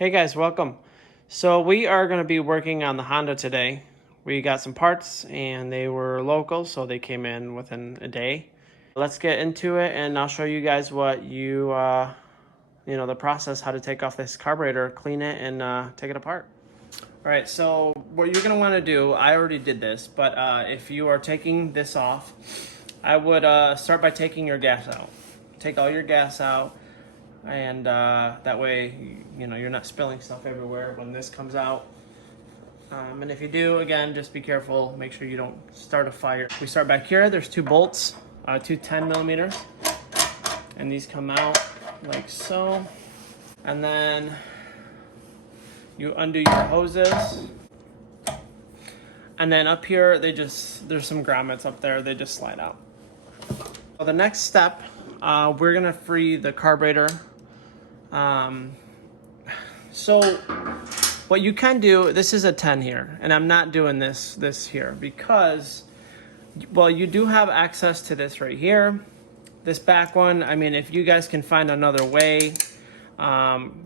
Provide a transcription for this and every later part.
Hey guys, welcome. So we are going to be working on the Honda today. We got some parts and they were local, so they came in within a day. Let's get into it and I'll show you guys what the process, how to take off this carburetor, clean it, and take it apart. All right, so what you're going to want to do, I already did this, but if you are taking this off, I would start by taking your gas out. Take all your gas out. And that way, you're not spilling stuff everywhere when this comes out. And if you do, again, just be careful. Make sure you don't start a fire. We start back here. There's two bolts, two 10 millimeters. And these come out like so. And then you undo your hoses. And then up here, there's some grommets up there. They just slide out. So the next step, we're gonna free the carburetor. So what you can do, this is a 10 here, and I'm not doing this here because, well, you do have access to this right here. This back one, I mean, if you guys can find another way,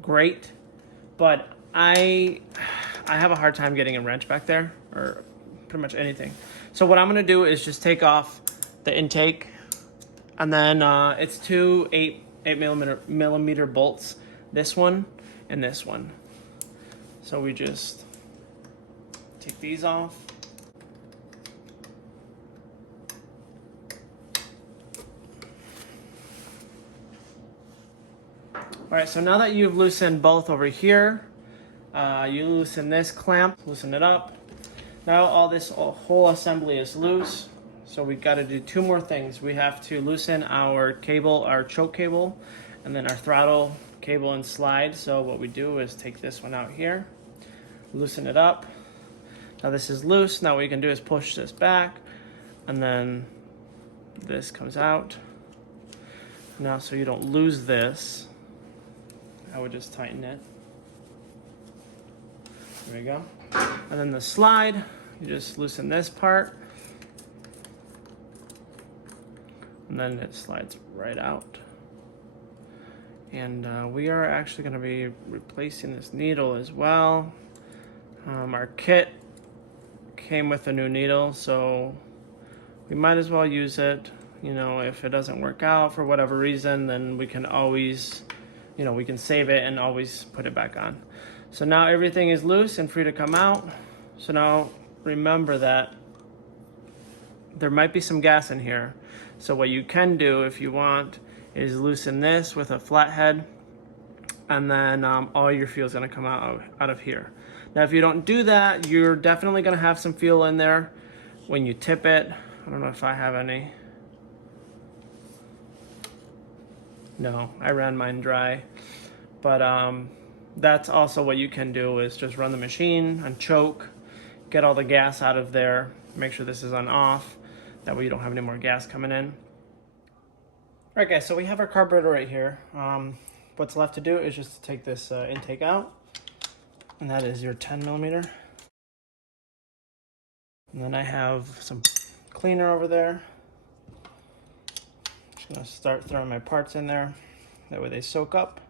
great. But I have a hard time getting a wrench back there, or pretty much anything. So what I'm gonna do is just take off the intake, and then it's two 8 millimeter bolts, this one and this one. So we just take these off. All right, so now that you've loosened both over here, you loosen this clamp, loosen it up. Now all this whole assembly is loose. So we got to do two more things. We have to loosen our cable, our choke cable, and then our throttle cable and slide. So what we do is take this one out here, loosen it up. Now this is loose. Now what you can do is push this back, and then this comes out. Now so you don't lose this, I would just tighten it. There we go. And then the slide, you just loosen this part, and then it slides right out. And we are actually going to be replacing this needle as well. Our kit came with a new needle, so we might as well use it. If it doesn't work out for whatever reason, then we can always, we can save it and always put it back on. So now everything is loose and free to come out. So now remember that there might be some gas in here. So what you can do if you want is loosen this with a flathead, and then all your fuel is going to come out of here. Now if you don't do that, you're definitely going to have some fuel in there when you tip it. I don't know if I have any. No, I ran mine dry. But that's also what you can do, is just run the machine and choke, get all the gas out of there, make sure this is on off. That way you don't have any more gas coming in. All right, guys, so we have our carburetor right here. What's left to do is just to take this intake out, and that is your 10 millimeter. And then I have some cleaner over there. Just gonna start throwing my parts in there. That way they soak up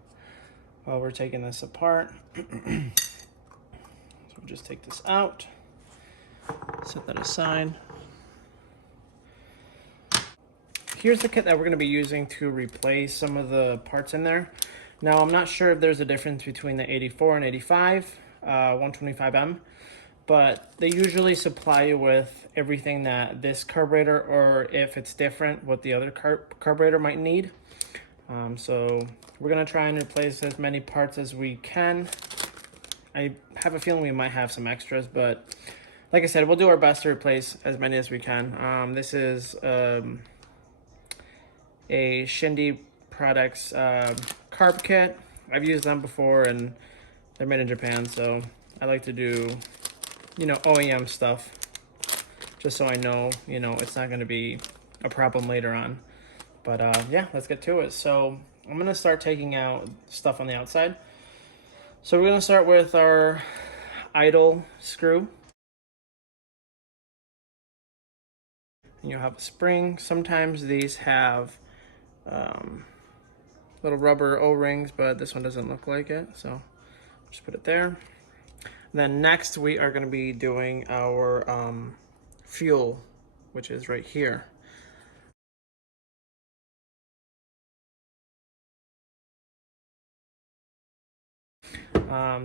while we're taking this apart. So we'll just take this out, set that aside. Here's the kit that we're going to be using to replace some of the parts in there. Now, I'm not sure if there's a difference between the 84 and 85, 125M, but they usually supply you with everything that this carburetor, or if it's different, what the other carburetor might need. So we're going to try and replace as many parts as we can. I have a feeling we might have some extras, but like I said, we'll do our best to replace as many as we can. This is a Shindy Products carb kit. I've used them before and they're made in Japan, so I like to do OEM stuff just so I know it's not going to be a problem later on. But yeah, let's get to it. So I'm going to start taking out stuff on the outside. So we're going to start with our idle screw. And you'll have a spring. Sometimes these have little rubber O-rings, but this one doesn't look like it, so Just put it there. Then next we are going to be doing our fuel, which is right here.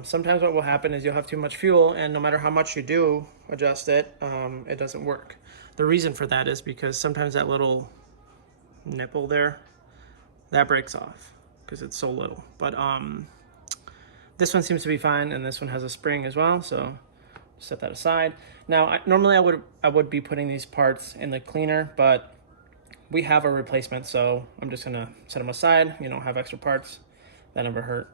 Sometimes what will happen is you'll have too much fuel, and no matter how much you do adjust it, it doesn't work. The reason for that is because sometimes that little nipple there, that breaks off because it's so little. But this one seems to be fine, and this one has a spring as well, so set that aside. Now, normally I would be putting these parts in the cleaner, but we have a replacement, so I'm just gonna set them aside. You know, have extra parts, that never hurt.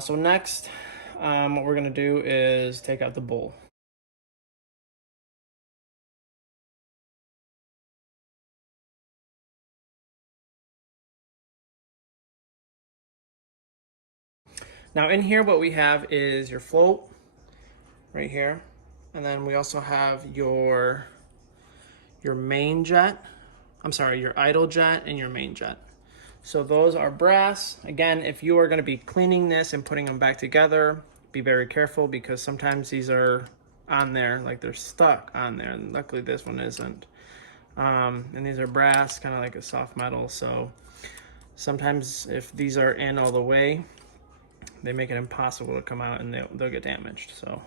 So next, what we're gonna do is take out the bowl. Now in here, what we have is your float right here, and then we also have your main jet. I'm sorry, your idle jet and your main jet. So those are brass. Again, if you are going to be cleaning this and putting them back together, be very careful because sometimes these are on there, like they're stuck on there, and luckily this one isn't. And these are brass, kind of like a soft metal, so sometimes if these are in all the way, they make it impossible to come out and they'll get damaged. So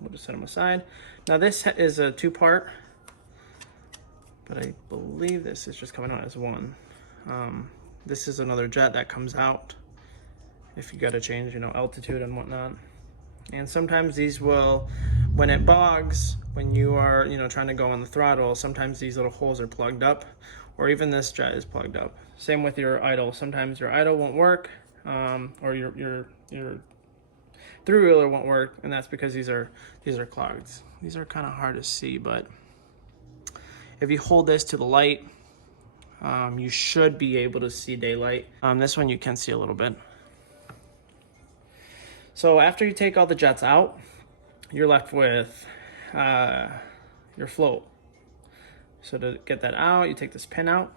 we'll just set them aside. Now this is a two-part, but I believe this is just coming out as one. This is another jet that comes out if you got to change, you know, altitude and whatnot. And sometimes these will, when it bogs, when you are, you know, trying to go on the throttle, sometimes these little holes are plugged up, or even this jet is plugged up. Same with your idle. Sometimes your idle won't work, or your three-wheeler won't work, and that's because these are clogged. These are kind of hard to see, but if you hold this to the light, you should be able to see daylight. This one you can see a little bit. So after you take all the jets out, you're left with your float. So to get that out, you take this pin out.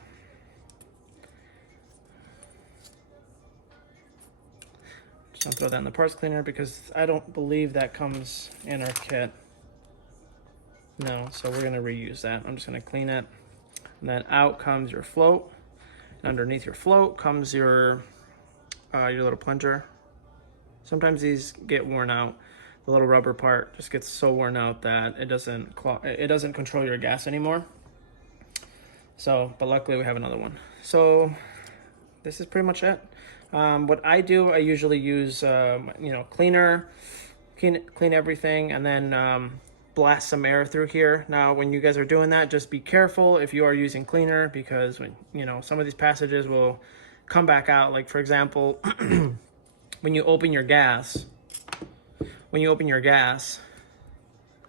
Just gonna throw that in the parts cleaner because I don't believe that comes in our kit. No, so we're gonna reuse that. I'm just gonna clean it. And then out comes your float. And underneath your float comes your little plunger. Sometimes these get worn out. The little rubber part just gets so worn out that it doesn't control your gas anymore. So, but luckily we have another one. So this is pretty much it. What I do, I usually use you know, cleaner, clean everything, and then blast some air through here. Now, when you guys are doing that, just be careful if you are using cleaner, because when, you know, some of these passages will come back out. Like for example, when you open your gas,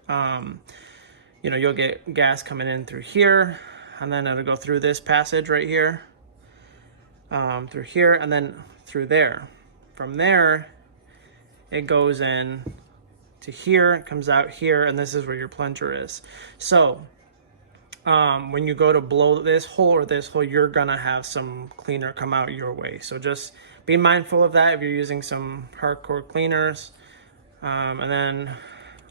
you know, you'll get gas coming in through here, and then it'll go through this passage right here, through here, and then through there. From there, it goes in to here, it comes out here, and this is where your plunger is. So when you go to blow this hole or this hole, you're gonna have some cleaner come out your way. So just be mindful of that if you're using some hardcore cleaners. And then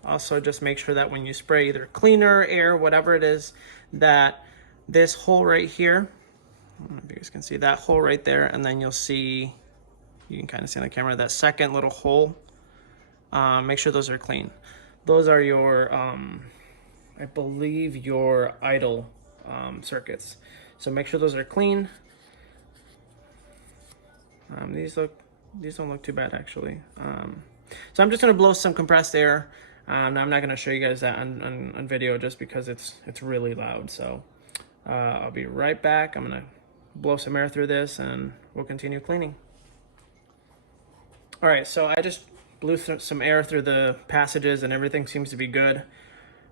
also just make sure that when you spray either cleaner, air, whatever it is, that this hole right here, I don't know if you guys can see that hole right there, and then you'll see, you can kind of see on the camera, that second little hole. Make sure those are clean. Those are your, I believe, your idle circuits. So make sure those are clean. These don't look too bad actually. So I'm just gonna blow some compressed air. Now I'm not gonna show you guys that on video just because it's really loud. So I'll be right back. I'm gonna blow some air through this and we'll continue cleaning. All right, so I just blew some air through the passages and everything seems to be good.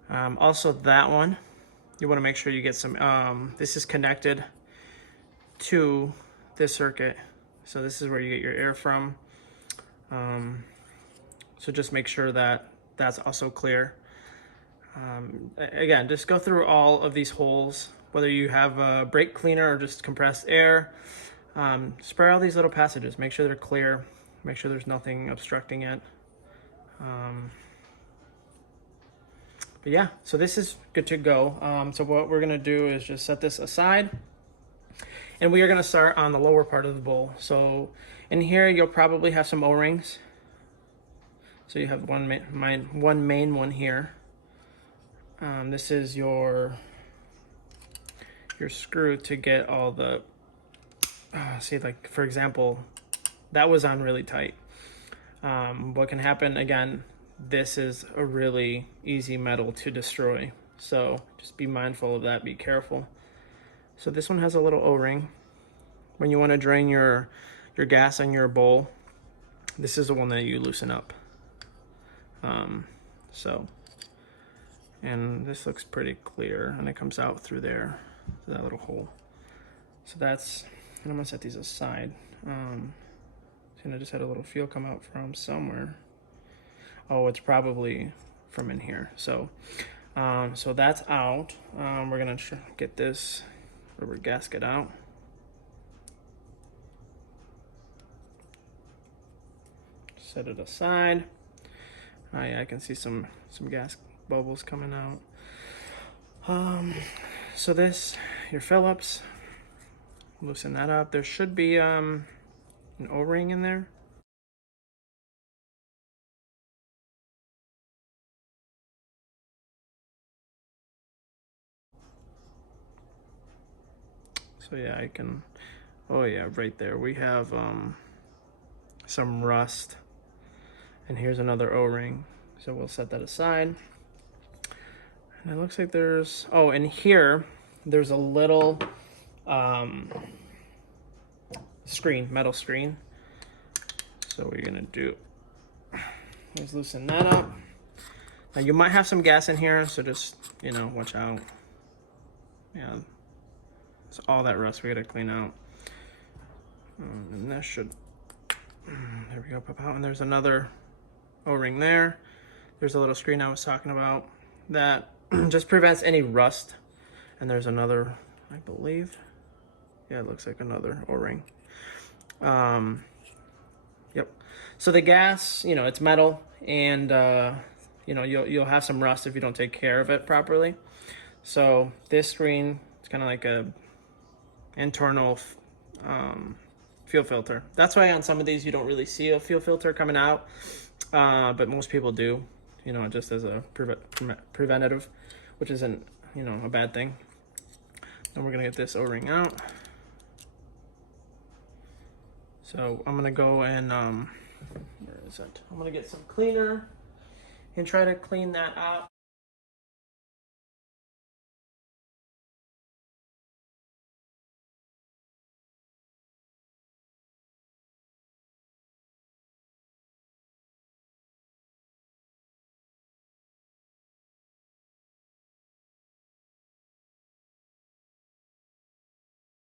Also that one, you wanna make sure you get some, this is connected to this circuit. So this is where you get your air from. So just make sure that that's also clear. Again, just go through all of these holes, whether you have a brake cleaner or just compressed air. Spray all these little passages, make sure they're clear. Make sure there's nothing obstructing it. But yeah, so this is good to go. So what we're gonna do is just set this aside, and we are gonna start on the lower part of the bowl. So in here, you'll probably have some O-rings. So you have one main one here. This is your screw to get all the, see, like for example, that was on really tight. What can happen, again, this is a really easy metal to destroy. So just be mindful of that, be careful. So this one has a little O-ring. When you want to drain your gas on your bowl, this is the one that you loosen up. And this looks pretty clear, and it comes out through there, through that little hole. So that's, and I'm gonna set these aside. And I just had a little feel come out from somewhere. Oh, it's probably from in here. So, so that's out. We're gonna get this rubber gasket out. Set it aside. Oh yeah, I can see some gas bubbles coming out. So this, your Phillips, loosen that up. There should be an O-ring in there. So yeah, I can, oh yeah, right there. We have some rust, and here's another O-ring. So we'll set that aside. And it looks like there's, oh, and here, there's a little screen, metal screen. So what you're gonna do is loosen that up. Now you might have some gas in here, so just, you know, watch out. Yeah, it's all that rust we gotta clean out. And that should, there we go, pop out. And there's another O-ring there. There's a little screen I was talking about that just prevents any rust. And there's another, I believe, yeah, it looks like another O-ring. Yep. So the gas, you know, it's metal, and you know, you'll have some rust if you don't take care of it properly. So this screen, it's kind of like a internal fuel filter. That's why on some of these you don't really see a fuel filter coming out, but most people do, you know, just as a preventative, which isn't, you know, a bad thing. Then we're gonna get this O-ring out. So I'm gonna go and where is it? I'm gonna get some cleaner and try to clean that up.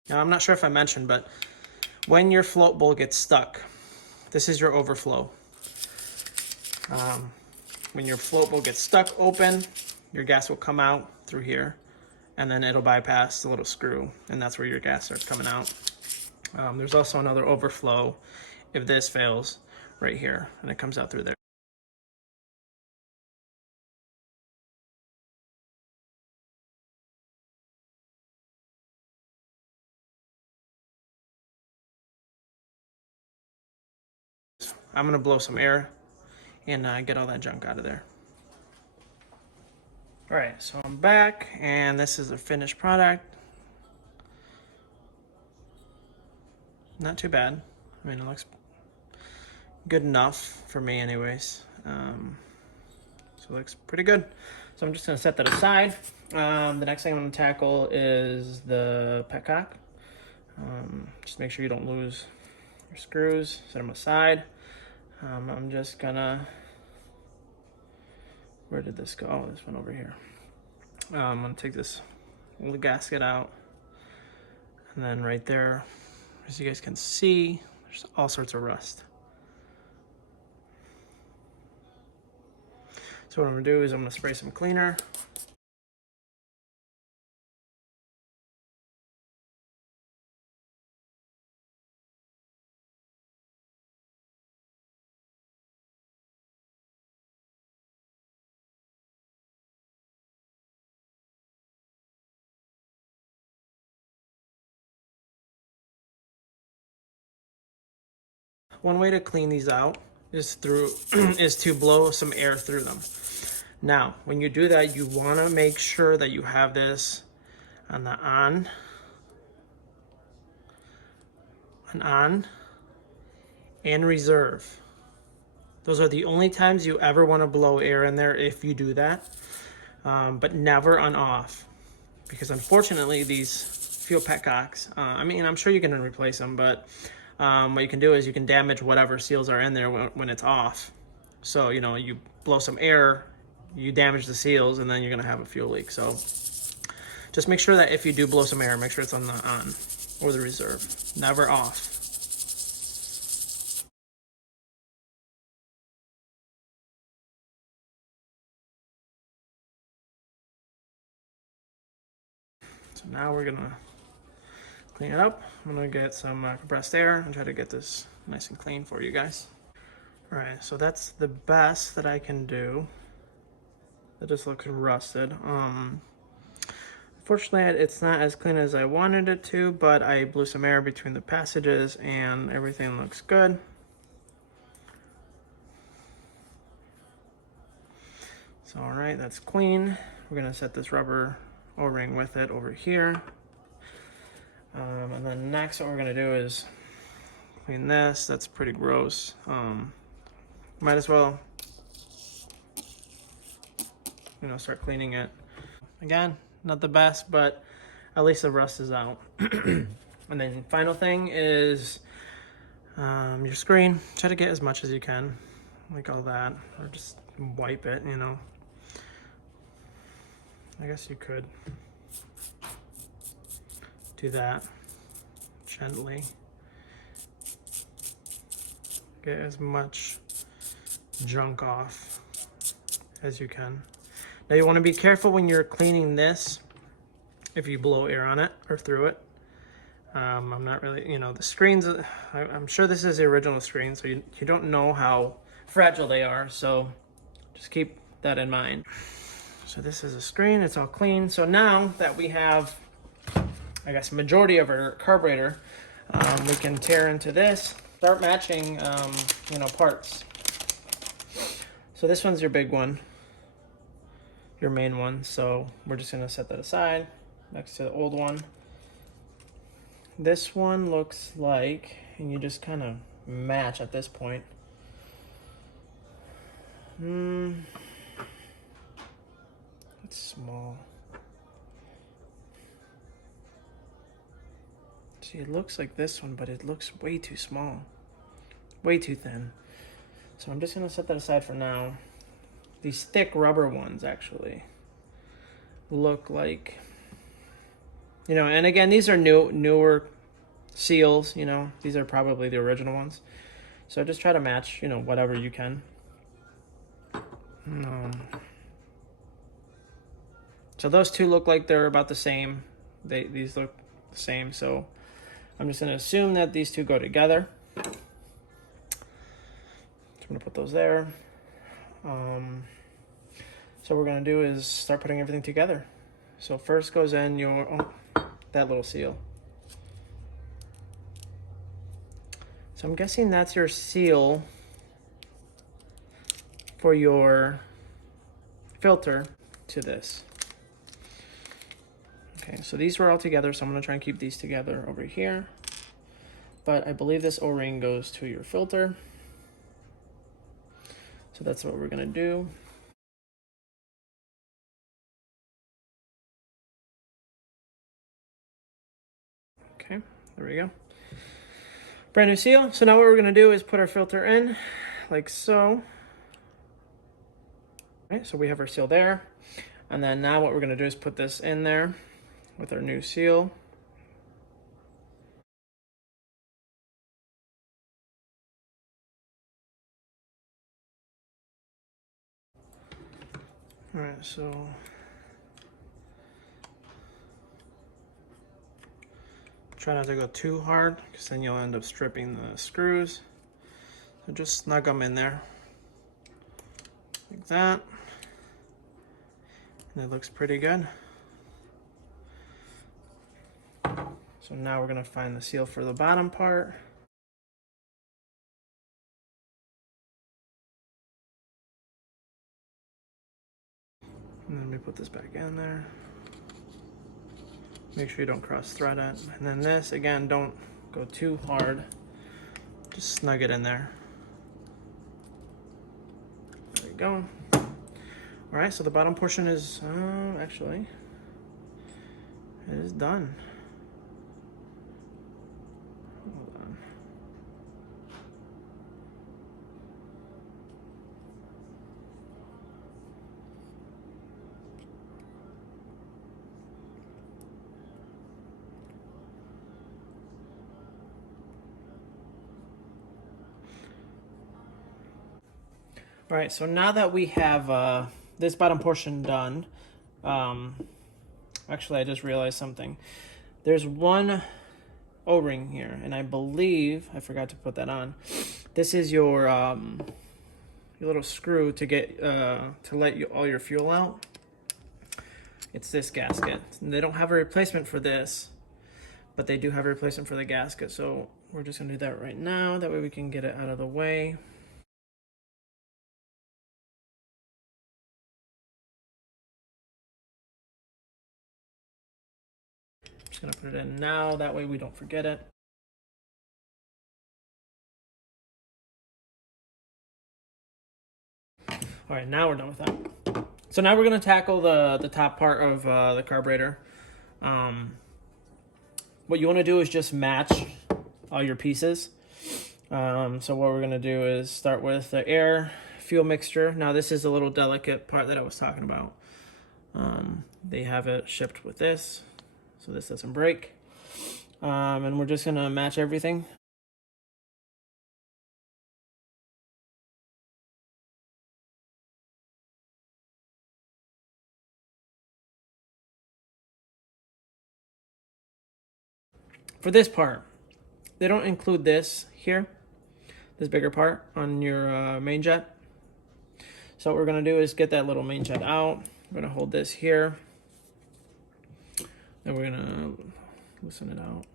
Now I'm not sure if I mentioned, but when your float bowl gets stuck, this is your overflow. When your float bowl gets stuck open, your gas will come out through here, and then it'll bypass the little screw, and that's where your gas starts coming out. There's also another overflow if this fails right here, and it comes out through there. I'm gonna blow some air and get all that junk out of there. All right, so I'm back, and this is a finished product. Not too bad. I mean, it looks good enough for me anyways. So it looks pretty good. So I'm just gonna set that aside. The next thing I'm gonna tackle is the petcock. Just make sure you don't lose your screws, set them aside. I'm just gonna, where did this go? Oh, this one over here. I'm gonna take this little gasket out, and then right there, as you guys can see, there's all sorts of rust. So what I'm gonna do is I'm gonna spray some cleaner. one way to clean these out is to blow some air through them. Now, when you do that, you want to make sure that you have this on the on and reserve. Those are the only times you ever want to blow air in there if you do that, but never on off, because unfortunately these fuel petcocks, I mean, I'm sure you can replace them, but what you can do is you can damage whatever seals are in there when it's off. So, you know, you blow some air, you damage the seals, and then you're going to have a fuel leak. So just make sure that if you do blow some air, make sure it's on the on or the reserve, never off. So now we're gonna clean it up. I'm gonna get some compressed air and try to get this nice and clean for you guys. All right, so that's the best that I can do. It just looks rusted. Unfortunately, it's not as clean as I wanted it to, but I blew some air between the passages and everything looks good. So, all right, that's clean. We're gonna set this rubber O-ring with it over here. And then next what we're gonna do is clean this. That's pretty gross. Might as well, you know, start cleaning it. Again, not the best, but at least the rust is out. And then final thing is your screen. Try to get as much as you can, like all that, or just wipe it, you know. I guess you could do that gently. Get as much junk off as you can. Now you want to be careful when you're cleaning this if you blow air on it or through it. I'm not really, you know, the screens, I'm sure this is the original screen, so you don't know how fragile they are, so just keep that in mind. So this is a screen, it's all clean. So now that we have, I guess, majority of our carburetor, we can tear into this, start matching, you know, parts. So this one's your big one, your main one. So we're just gonna set that aside next to the old one. This one looks like, and you just kind of match at this point. It's small. See, it looks like this one, but it looks way too small, way too thin. So I'm just gonna set that aside for now. These thick rubber ones actually look like, you know, and again, these are newer seals, you know, these are probably the original ones. So just try to match, you know, whatever you can. So those two look like they're about the same. These look the same, so I'm just gonna assume that these two go together. So I'm gonna put those there. So what we're gonna do is start putting everything together. So first goes in your, that little seal. So I'm guessing that's your seal for your filter to this. Okay, so these were all together, so I'm gonna try and keep these together over here. But I believe this O-ring goes to your filter. So that's what we're gonna do. Okay, there we go. Brand new seal. So now what we're gonna do is put our filter in, like so. Okay, so we have our seal there. And then now what we're gonna do is put this in there with our new seal. All right, so try not to go too hard because then you'll end up stripping the screws. So just snug them in there like that. And it looks pretty good. So now we're gonna find the seal for the bottom part. And then we put this back in there. Make sure you don't cross thread it. And then this, again, don't go too hard. Just snug it in there. There we go. All right, so the bottom portion is, actually, it is done. Hold on. All right, so now that we have this bottom portion done, actually I just realized something. There's one O-ring here, and I believe I forgot to put that on. This is your little screw to get to let all your fuel out. It's this gasket. And they don't have a replacement for this, but they do have a replacement for the gasket. So we're just gonna do that right now. That way we can get it out of the way. Just gonna put it in now, that way we don't forget it. All right, now we're done with that. So now we're gonna tackle the top part of the carburetor. What you wanna do is just match all your pieces. So what we're gonna do is start with the air fuel mixture. Now this is a little delicate part that I was talking about. They have it shipped with this, so this doesn't break. And we're just gonna match everything. For this part, they don't include this here, this bigger part on your main jet. So what we're gonna do is get that little main jet out. We're gonna hold this here. Then we're gonna loosen it out.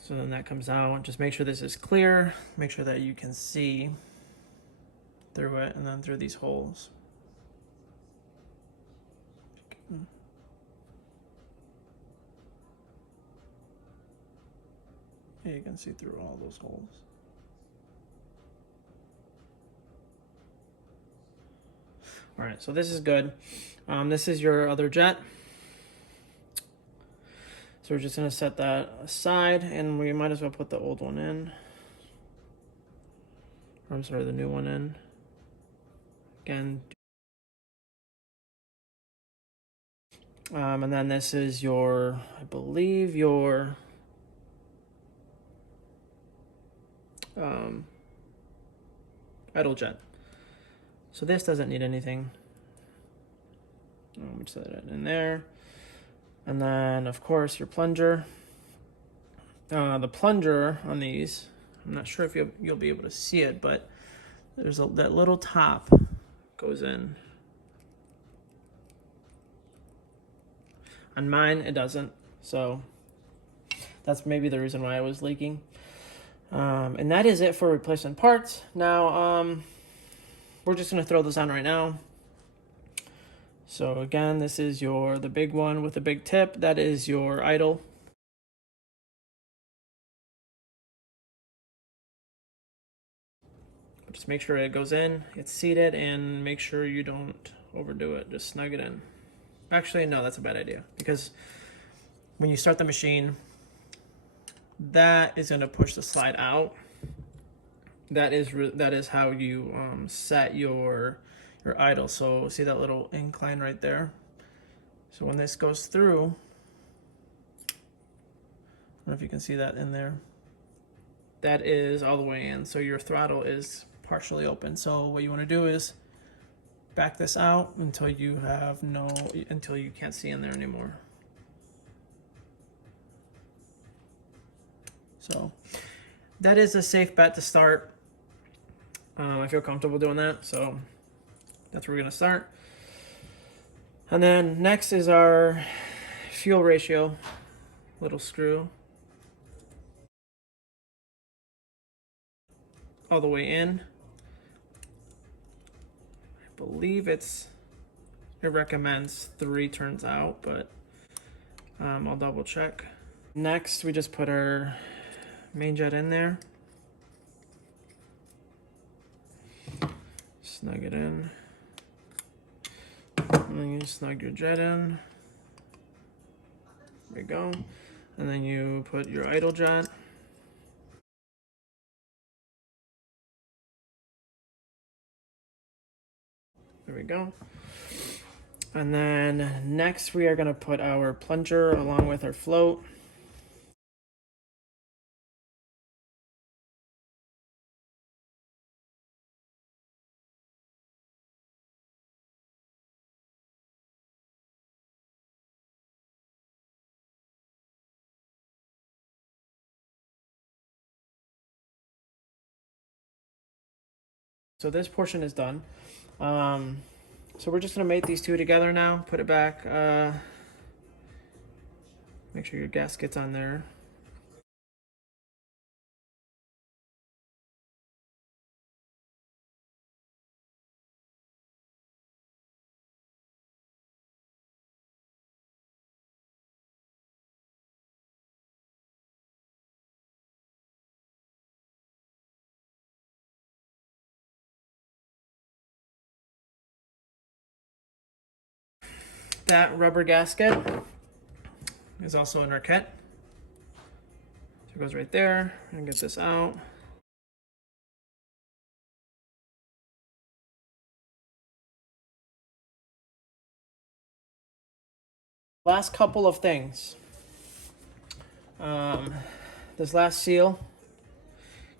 So then that comes out. Just make sure this is clear. Make sure that you can see through it and then through these holes. Yeah, you can see through all those holes. All right, so this is good. This is your other jet. So we're just gonna set that aside, and we might as well put the old one in. Or I'm sorry, the new one in. Again. And then this is your, I believe your idle jet. So this doesn't need anything. Let me set it in there. And then of course your plunger. The plunger on these, I'm not sure if you'll be able to see it, but there's that little top goes in. On mine it doesn't, so that's maybe the reason why I was leaking. And that is it for replacement parts. Now we're just gonna throw this on right now. So again, this is the big one with the big tip. That is your idle. Just make sure it goes in, it's seated, and make sure you don't overdo it. Just snug it in. Actually, no, that's a bad idea, because when you start the machine, that is going to push the slide out. That is how you set your idle. So see that little incline right there? So when this goes through, I don't know if you can see that in there. That is all the way in. So your throttle is partially open. So what you want to do is back this out until you can't see in there anymore. So that is a safe bet to start. I feel comfortable doing that, so that's where we're gonna start. And then next is our fuel ratio little screw. All the way in. believe it recommends 3 turns out, but I'll double check. Next, we just put our main jet in there. Snug it in. And then you snug your jet in. There we go. And then you put your idle jet. There we go. And then next we are going to put our plunger along with our float. So this portion is done. So we're just gonna mate these two together now, put it back, make sure your gasket's on there. That rubber gasket is also in our kit. So it goes right there, and get this out. Last couple of things. This last seal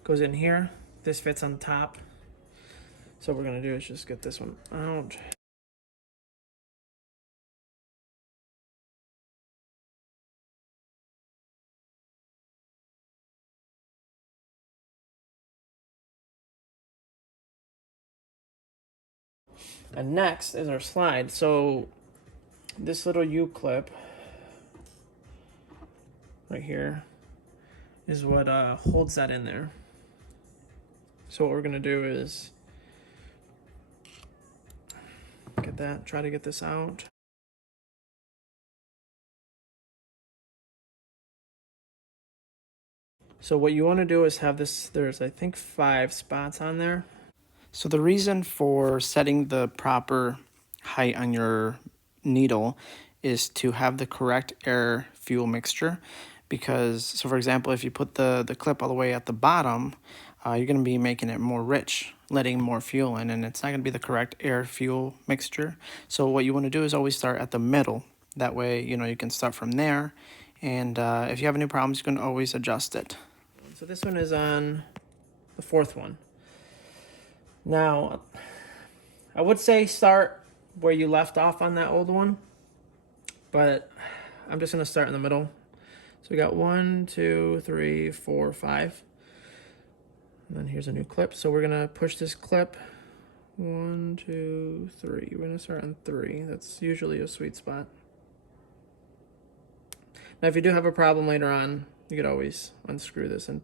goes in here. This fits on top. So what we're gonna do is just get this one out. And next is our slide. So this little U-clip right here is what holds that in there. So what we're gonna do is try to get this out. So what you want to do is have this, there's I think 5 spots on there. So the reason for setting the proper height on your needle is to have the correct air fuel mixture, because, so for example, if you put the clip all the way at the bottom, you're going to be making it more rich, letting more fuel in, and it's not going to be the correct air fuel mixture. So what you want to do is always start at the middle. That way, you know, you can start from there, and if you have any problems, you can always adjust it. So this one is on the 4th one. Now, I would say start where you left off on that old one, but I'm just going to start in the middle. So we got 1, 2, 3, 4, 5. And then here's a new clip. So we're going to push this clip. 1, 2, 3. We're going to start on 3. That's usually a sweet spot. Now, if you do have a problem later on, you could always unscrew this and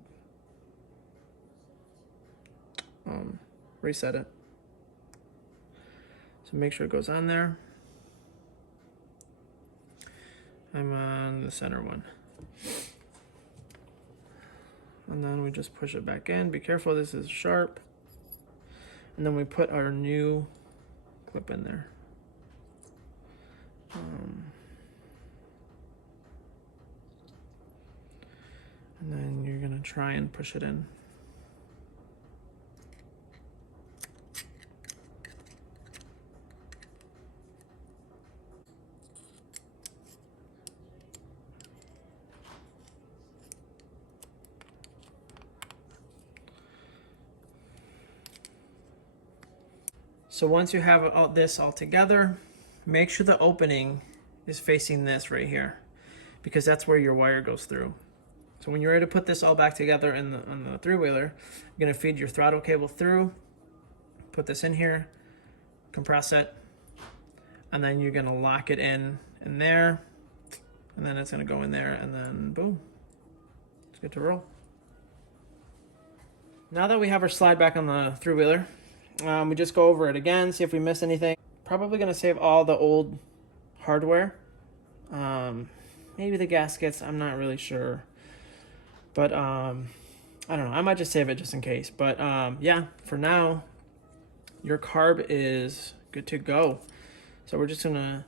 reset it. So make sure it goes on there. I'm on the center one. And then we just push it back in. Be careful, this is sharp. And then we put our new clip in there. And then you're gonna try and push it in. So once you have this all together, make sure the opening is facing this right here, because that's where your wire goes through. So when you're ready to put this all back together on the 3-wheeler, you're gonna feed your throttle cable through, put this in here, compress it, and then you're gonna lock it in there, and then it's gonna go in there, and then boom, it's good to roll. Now that we have our slide back on the 3-wheeler, We just go over it again, see if we miss anything. Probably going to save all the old hardware. Maybe the gaskets, I'm not really sure. But I don't know, I might just save it just in case. But yeah, for now, your carb is good to go. So we're just going to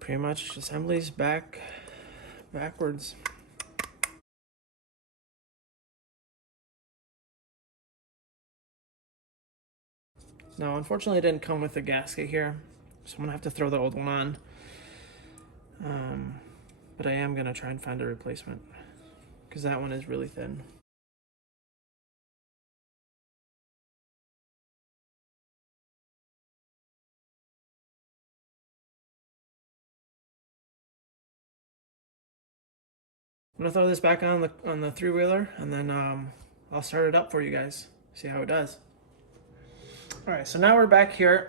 pretty much assemblies backwards. Now, unfortunately, it didn't come with a gasket here, so I'm gonna have to throw the old one on. But I am gonna try and find a replacement because that one is really thin. I'm gonna throw this back on the three-wheeler, and then I'll start it up for you guys. See how it does. All right, so now we're back here.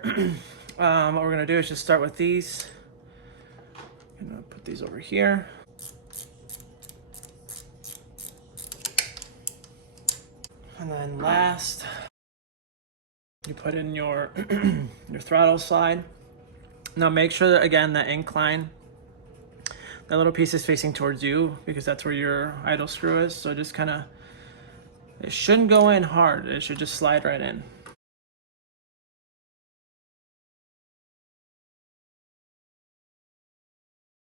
What we're gonna do is just start with these. I'm gonna put these over here. And then last, you put in your your throttle slide. Now make sure that, again, that incline, that little piece is facing towards you because that's where your idle screw is. So just kind of, it shouldn't go in hard. It should just slide right in.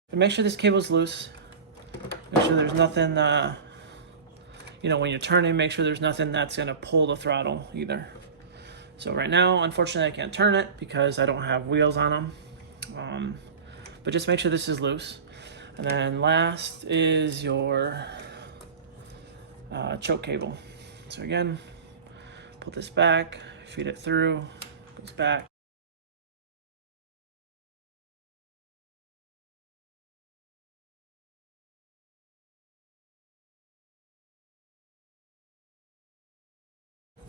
But make sure this cable's loose. Make sure there's nothing, you know, when you're turning, make sure there's nothing that's gonna pull the throttle either. So right now, unfortunately, I can't turn it because I don't have wheels on them. But just make sure this is loose. And then last is your choke cable. So again, pull this back, feed it through, goes back.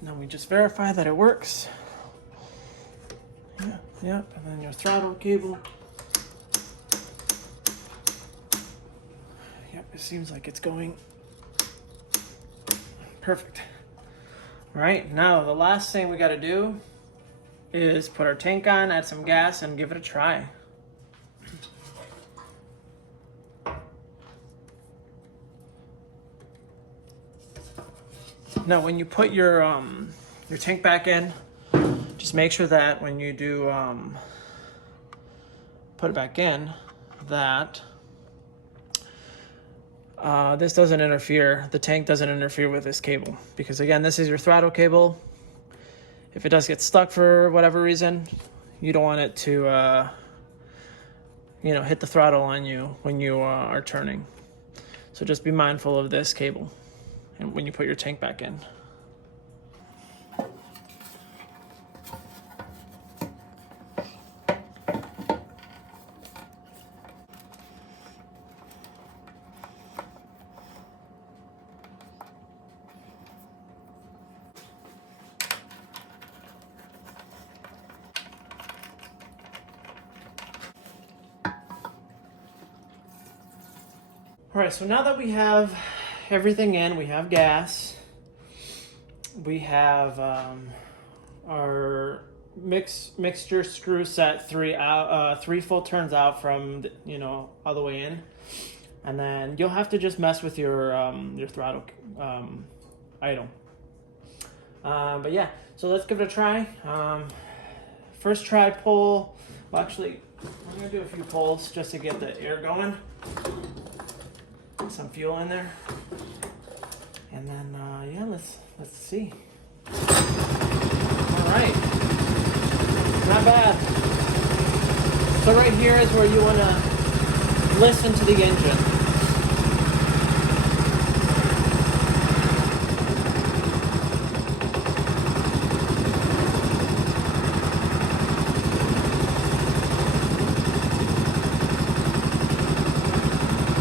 Now we just verify that it works. Yep, and then your throttle cable. Yep, it seems like it's going perfect. All right, now the last thing we gotta do is put our tank on, add some gas, and give it a try. Now, when you put your tank back in, just make sure that when you do put it back in, that this doesn't interfere, the tank doesn't interfere with this cable. Because again, this is your throttle cable. If it does get stuck for whatever reason, you don't want it to, you know, hit the throttle on you when you are turning. So just be mindful of this cable and when you put your tank back in. All right, so now that we have everything in, we have gas, we have our mixture screw set three full turns out from you know, all the way in, and then you'll have to just mess with your throttle idle. But yeah, so let's give it a try. First try pull. Well, actually, I'm gonna do a few pulls just to get the air going. Some fuel in there, and then yeah, let's see. All right, not bad. So right here is where you want to listen to the engine.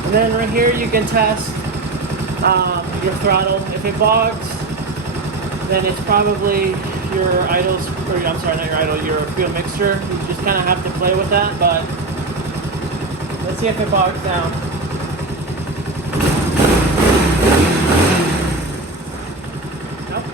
And then right here you can test your throttle. If it bogs, then it's probably your idles, or I'm sorry, not your idle, your fuel mixture. You just kind of have to play with that, but let's see if it bogs down. Nope.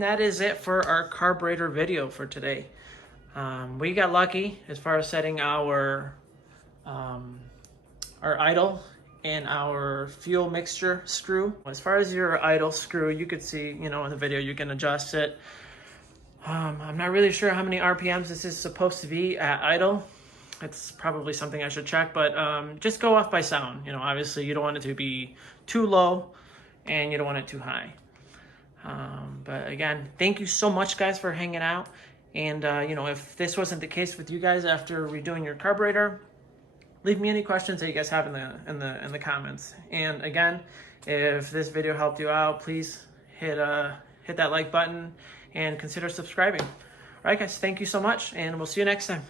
And that is it for our carburetor video for today. We got lucky as far as setting our idle and our fuel mixture screw. As far as your idle screw, you could see, in the video, you can adjust it. I'm not really sure how many RPMs this is supposed to be at idle. It's probably something I should check, but just go off by sound. Obviously you don't want it to be too low and you don't want it too high. But again, thank you so much, guys, for hanging out. And if this wasn't the case with you guys after redoing your carburetor, leave me any questions that you guys have in the comments. And again, if this video helped you out, please hit that like button and consider subscribing. All right, guys, thank you so much, and we'll see you next time.